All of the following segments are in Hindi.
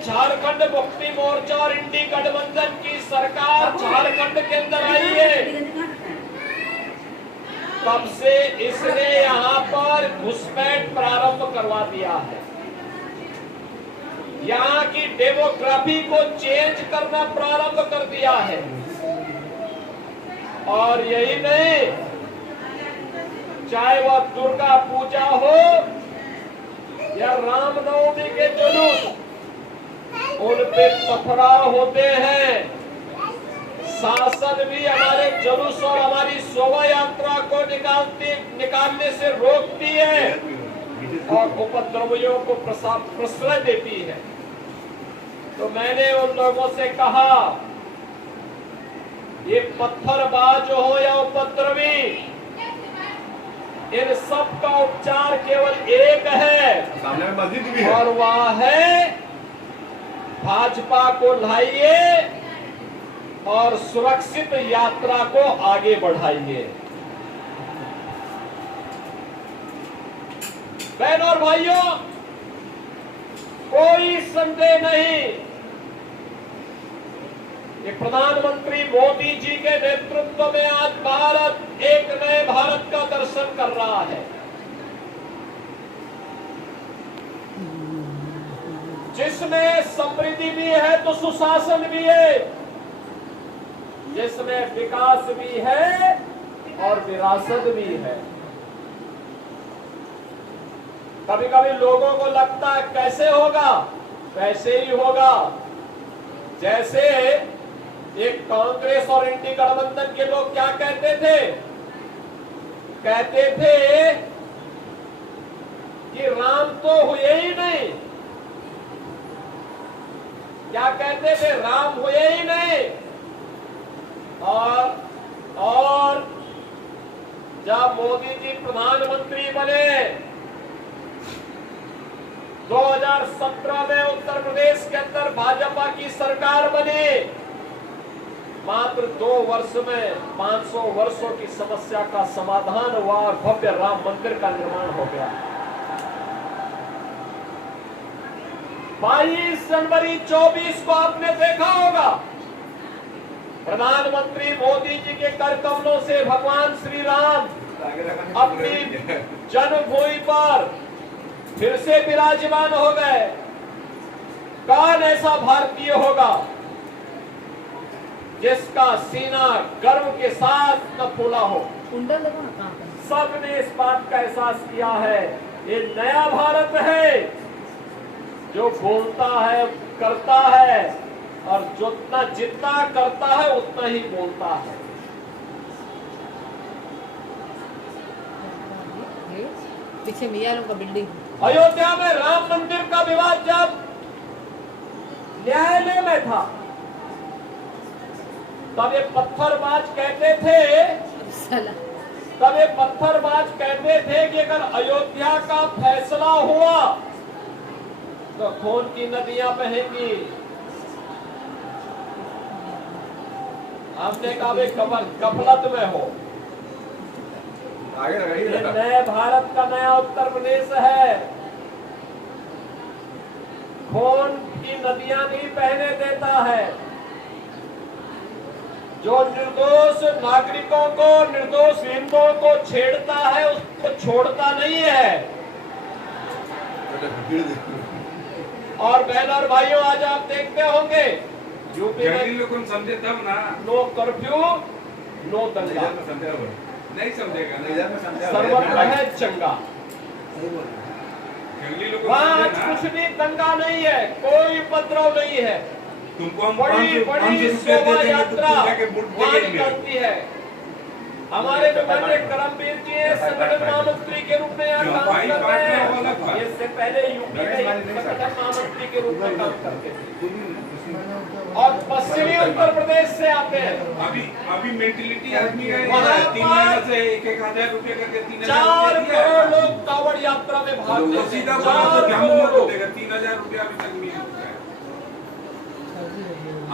झारखंड मुक्ति मोर्चा और इंडी गठबंधन की सरकार झारखंड के अंदर आई है, तब से इसने यहाँ पर घुसपैठ प्रारंभ करवा दिया है। यहाँ की डेमोग्राफी को चेंज करना प्रारंभ कर दिया है। और यही नहीं, चाहे वह दुर्गा पूजा हो या रामनवमी के जुलूस, उन पे पथराव होते हैं। शासन भी हमारे जुलूस और हमारी शोभा यात्रा को निकालने से रोकती है और उपद्रवियों को प्रश्रय देती है। तो मैंने उन लोगों से कहा, ये पत्थरबाज हो या उपद्रवी, इन सब का उपचार केवल एक है, सामने में मस्जिद भी है, और वह है भाजपा को लाइए और सुरक्षित यात्रा को आगे बढ़ाइए। बहनों और भाइयों, कोई संदेह नहीं, ये प्रधानमंत्री मोदी जी के नेतृत्व में आज भारत एक नए भारत का दर्शन कर रहा है, जिसमें समृद्धि भी है तो सुशासन भी है, जिसमें विकास भी है और विरासत भी है। कभी कभी लोगों को लगता है कैसे होगा, वैसे ही होगा जैसे एक कांग्रेस और इंडी गठबंधन के लोग क्या कहते थे, कहते थे कि राम तो हुए ही नहीं। क्या कहते थे? राम हुए ही नहीं। और जब मोदी जी प्रधानमंत्री बने 2017 में उत्तर प्रदेश के अंदर भाजपा की सरकार बनी, मात्र 2 वर्ष में 500 वर्षों की समस्या का समाधान हुआ और भव्य राम मंदिर का निर्माण हो गया। 22 जनवरी 24 को आपने देखा होगा, प्रधानमंत्री मोदी जी के कर कमलों से भगवान श्री राम अपनी जन्मभूमि पर फिर से विराजमान हो गए। कौन ऐसा भारतीय होगा जिसका सीना गर्व के साथ न फूला हो? सबने इस बात का एहसास किया है, ये नया भारत है जो बोलता है, करता है, और जितना करता है उतना ही बोलता है। पीछे मियाँ लोग का बिल्डिंग। अयोध्या में राम मंदिर का विवाद जब न्यायालय में था, तब ये पत्थरबाज कहते थे कि अगर अयोध्या का फैसला हुआ तो खून की नदियां बहेंगी। हमने कहा वे गफलत में हो, ये नए भारत का नया उत्तर प्रदेश है, खून की नदियां नहीं बहने देता है। जो निर्दोष नागरिकों को, निर्दोष हिंदुओं को छेड़ता है उसको छोड़ता नहीं है। और बहन और भाइयों, आज आप देखते होंगे यूपी में समझे तब ना, नो कर्फ्यू नो दंगा, नहीं समझेगा, सर्वत्र है चंगा। वहाँ आज कुछ भी दंगा नहीं है, कोई उपद्रव नहीं है। तुमको बड़ी बड़ी शोभा यात्रा वहाँ निकलती है। हमारे जो बड़े करमवीर जी हैं, संगठन महामंत्री के रूप में यहाँ काम कर रहे हैं। इससे पहले यूपी में संगठन महामंत्री के रूप में काम करते थे और पश्चिमी उत्तर प्रदेश से आते हैं। अभी मेंटेलिटी आदमी है, 3,000 से 1,000 रुपए करके 4 करोड़ लोग कांवड़ यात्रा में भाग लेते हैं। 4 करोड़ 3,000 रुपया अभी तक मिल चुका है।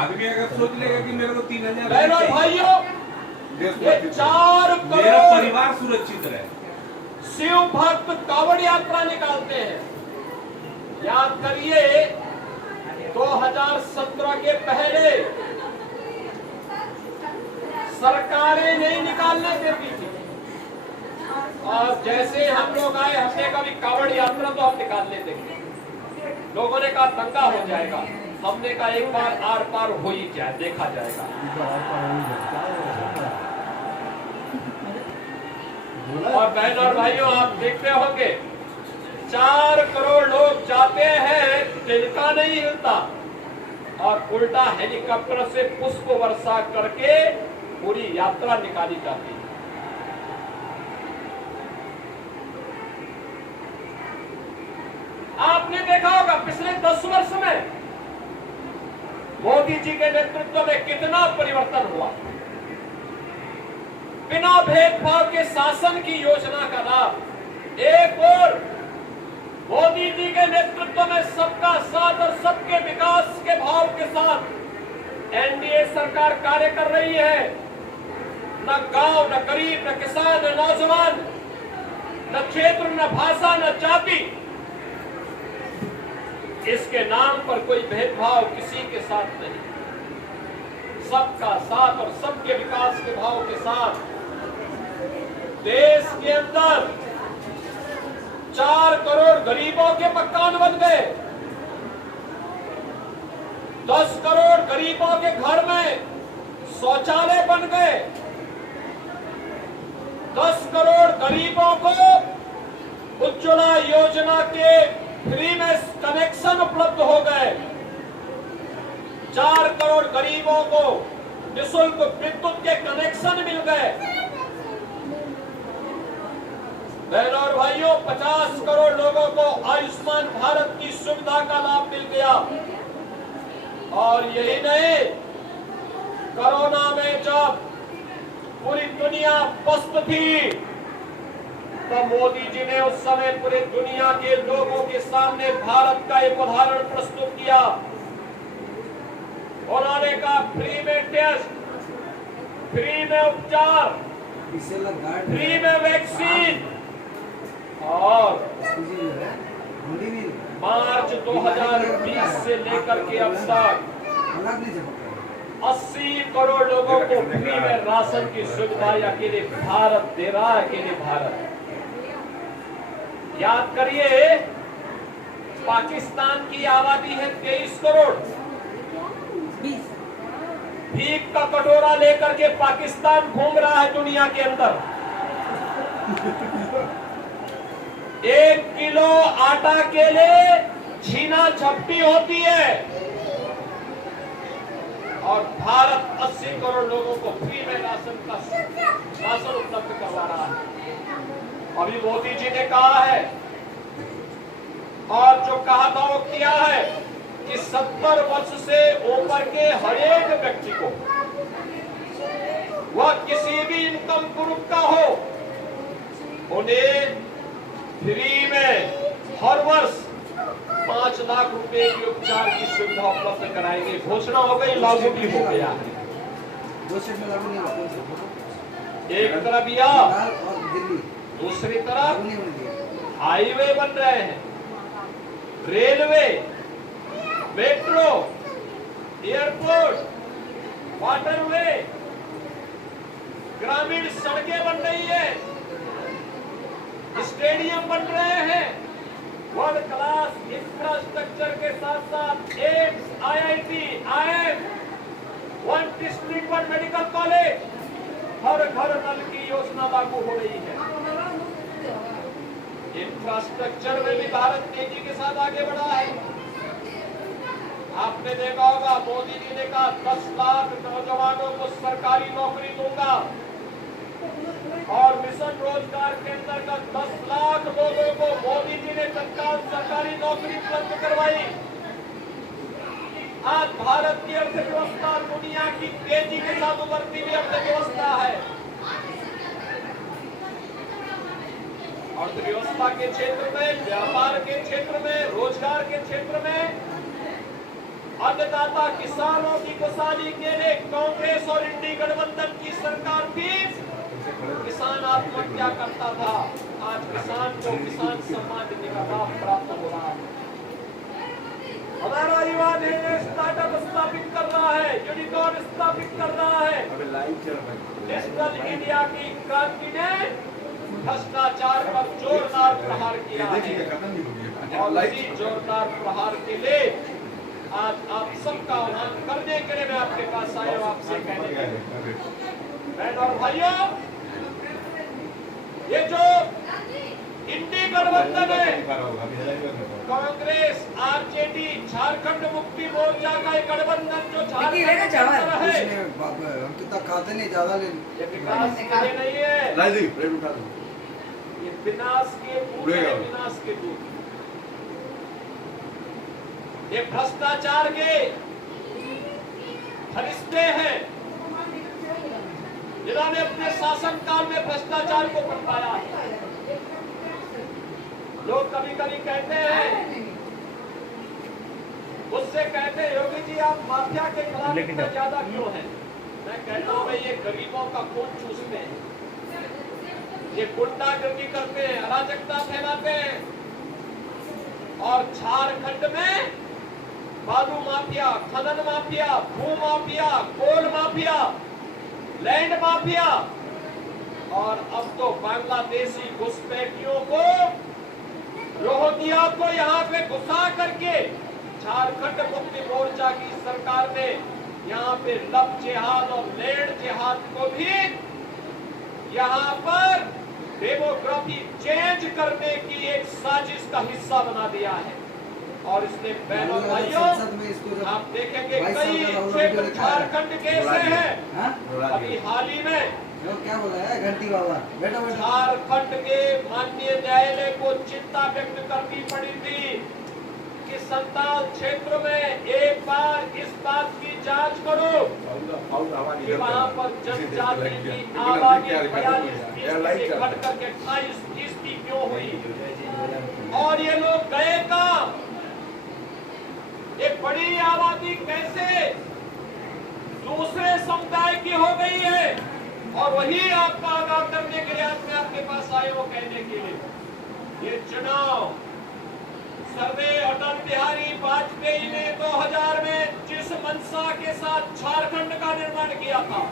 आदमी अगर सोच लेगा कि मेरे को 3,000, भाइयों, ये 4 मेरा करोड़ परिवार सुरक्षित रहे, शिव भक्त कांवड़ यात्रा निकालते हैं। याद करिए 2017 के पहले सरकारें नहीं निकालने देती थी, और जैसे हम लोग आए, हमने कभी कावड़ यात्रा तो हम निकालने देंगे। लोगों ने कहा दंगा हो जाएगा, हमने कहा एक बार आर पार हो ही जाए, देखा जाएगा। और बहन और भाइयों, आप देखते होंगे 4 करोड़ लोग जाते हैं, तिनका नहीं हिलता, और उल्टा हेलीकॉप्टर से पुष्प वर्षा करके पूरी यात्रा निकाली जाती है। आपने देखा होगा पिछले 10 वर्ष में मोदी जी के नेतृत्व में कितना परिवर्तन हुआ। बिना भेदभाव के शासन की योजना का लाभ, एक और मोदी जी के नेतृत्व में सबका साथ और सबके विकास के भाव के साथ एनडीए सरकार कार्य कर रही है। न गांव, न गरीब, न किसान, न नौजवान, न क्षेत्र, न भाषा, न जाति, इसके नाम पर कोई भेदभाव किसी के साथ नहीं। सबका साथ और सबके विकास के भाव के साथ देश के अंदर 4 करोड़ गरीबों के मकान बन गए। 10 करोड़ गरीबों के घर में शौचालय बन गए। 10 करोड़ गरीबों को उज्ज्वला योजना के फ्री में कनेक्शन उपलब्ध हो गए। 4 करोड़ गरीबों को निःशुल्क विद्युत के कनेक्शन मिल गए। बहनों और भाइयों, 50 करोड़ लोगों को आयुष्मान भारत की सुविधा का लाभ मिल गया। और यही नहीं, कोरोना में जब पूरी दुनिया पस्त थी, तो मोदी जी ने उस समय पूरे दुनिया के लोगों के सामने भारत का एक उदाहरण प्रस्तुत किया। उन्होंने कहा फ्री में टेस्ट, फ्री में उपचार, फ्री में वैक्सीन। और मार्च 2020 से लेकर के अब तक 80 करोड़ लोगों को फ्री में राशन की सुविधा अकेले भारत दे रहा है। अकेले भारत। याद करिए, पाकिस्तान की आबादी है 23 करोड़। भीख का कटोरा लेकर के पाकिस्तान घूम रहा है दुनिया के अंदर। 1 किलो आटा के लिए छीना झपटी होती है, और भारत 80 करोड़ लोगों को फ्री में राशन उपलब्ध करवा रहा है। अभी मोदी जी ने कहा है, और जो कहा था वो किया है, कि 70 वर्ष से ऊपर के हर एक व्यक्ति को, वह किसी भी इनकम ग्रुप का हो, उन्हें फ्री में हर वर्ष 5 लाख रुपए की उपचार की सुविधा उपलब्ध कराएंगे। घोषणा हो गई, लागू भी हो गया है। एक तरफ यह, दूसरी तरफ हाईवे बन रहे हैं, रेलवे, मेट्रो, एयरपोर्ट, वाटरवे, ग्रामीण सड़कें बन रही है, स्टेडियम बन रहे हैं। वर्ल्ड क्लास इंफ्रास्ट्रक्चर के साथ साथ AIIMS, IIT, IIM, 1 district 1 medical college, हर घर नल की योजना लागू हो रही है। इंफ्रास्ट्रक्चर में भी भारत तेजी के साथ आगे बढ़ा है। आपने देखा होगा, मोदी जी ने कहा 10 लाख नौजवानों को सरकारी नौकरी दूंगा, और मिशन रोजगार के अंतर्गत 10 लाख लोगों को मोदी जी ने तत्काल सरकारी नौकरी उपलब्ध करवाई। आज भारत की अर्थव्यवस्था दुनिया की तेजी के साथ उभरती हुई अर्थव्यवस्था है। अर्थव्यवस्था के क्षेत्र में, व्यापार के क्षेत्र में, रोजगार के क्षेत्र में अन्नदाता किसानों की खुशहाली के लिए कांग्रेस और इंडी गठबंधन की सरकार थी। किसान आत्महत्या करता था, आज किसान को किसान सम्मान निधि का लाभ प्राप्त हो रहा है। हमारा युवा स्टार्टअप स्थापित कर रहा है, यूनिकॉर्न स्थापित कर रहा है। डिजिटल इंडिया की क्रांति ने भ्रष्टाचार पर जोरदार प्रहार किया है और इसी जोरदार प्रहार के लिए आज आप सबका आह्वान करने के लिए मैं आपके पास आया हूं, आपसे कहने के लिए बहन और भाइयों, ये जो इंडी गठबंधन है, कांग्रेस, आरजेडी, झारखंड मुक्ति मोर्चा का एक गठबंधन जो झारखंड है, हम तो तक खाते नहीं, ज्यादा ले ये विकास के लिए नहीं है, ये विनाश के दूत है, विनाश के दूत। ये भ्रष्टाचार के फरिश्ते हैं जिन्होंने अपने शासनकाल में भ्रष्टाचार को बरपाया है। लोग कभी कभी कहते हैं, मुझसे कहते हैं योगी जी आप माफिया के खिलाफ इतना ज्यादा क्यों हैं? मैं कहता हूं भाई ये गरीबों का खून चूसते हैं, ये गुंडागर्दी करते हैं, अराजकता फैलाते हैं और झारखंड में बालू माफिया, खनन माफिया, भू माफिया, कोल माफिया, लैंड माफिया और अब तो बांग्लादेशी घुसपैठियों को, रोहिंग्या को यहाँ पे घुसा करके झारखंड मुक्ति मोर्चा की सरकार ने यहाँ पे लव जिहाद और लैंड जिहाद को भी यहाँ पर डेमोग्राफी चेंज करने की एक साजिश का हिस्सा बना दिया है। और इसने बहनों भाइयों आप देखेंगे कई क्षेत्र झारखंड के ऐसे हैं, अभी हाल ही में क्या बोला है घंटी बाबा, बेटा बेटा झारखंड के माननीय न्यायालय को चिंता व्यक्त करनी पड़ी थी कि संताल क्षेत्र में एक बार इस बात की जांच करो कि वहां पर जनजाति की आबादी 42% से घट करके 28% क्यों हुई और ये लोग गए कहां? एक बड़ी आबादी कैसे दूसरे समुदाय की हो गई है और वही आपका आगाह करने के लिए आज मैं आपके पास आए हो कहने के लिए। ये चुनाव सर्वे अटल बिहारी वाजपेयी ने 2000 में जिस मंशा के साथ झारखंड का निर्माण किया था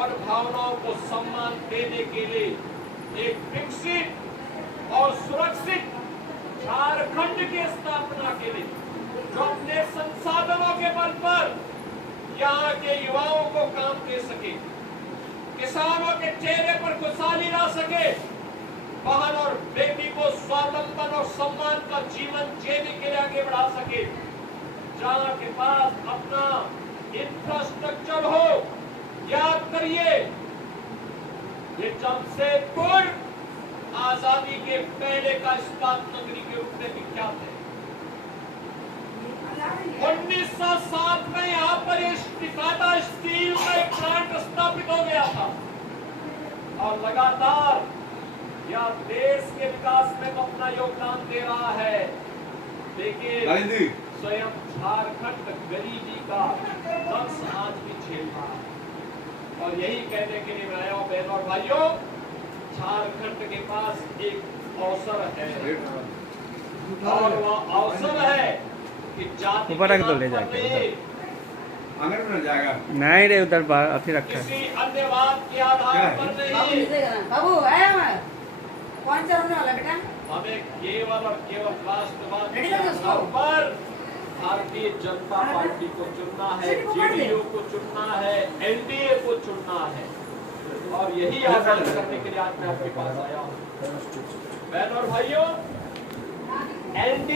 और भावनाओं को सम्मान देने के लिए एक विकसित और सुरक्षित झारखंड की स्थापना के लिए जो अपने संसाधनों के बल पर यहाँ के युवाओं को काम दे सके, किसानों के चेहरे पर खुशहाली ला सके, बहन और बेटी को स्वावलंबन और सम्मान का जीवन जीने के लिए आगे बढ़ा सके, जहाँ के पास अपना इंफ्रास्ट्रक्चर हो। याद करिए ये जमशेदपुर आजादी के पहले का इस्पात नगरी के रूप में विख्यात है। 1907 में यहाँ पर टाटा स्टील का एक प्लांट स्थापित हो गया था और लगातार यह देश के विकास में तो अपना योगदान दे रहा है, लेकिन स्वयं झारखंड गरीबी का दंश आज भी झेल रहा है। और यही कहने के लिए मैं आया हूं बहनों और भाइयों, झारखंड के पास एक अवसर है और वह अवसर है कि जाति ऊपर रख दो, ले जाके आंगन में जाएगा नहीं रे, उधर अभी रखा है। किसी अन्य बात के आधार पर नहीं, बाबू आया मैं कौन सा होने वाला बेटा? हमें केवल और केवल राष्ट्रवाद के रेडी कर दो उसको। आधार पर भारतीय जनता पार्टी को चुनना है, जेडीयू को चुनना है, एनडीए को चुनना है और यही आह्वान करने के लिए आज मैं आपके पास आया हूँ। बहनों और भाइयों, एनडीए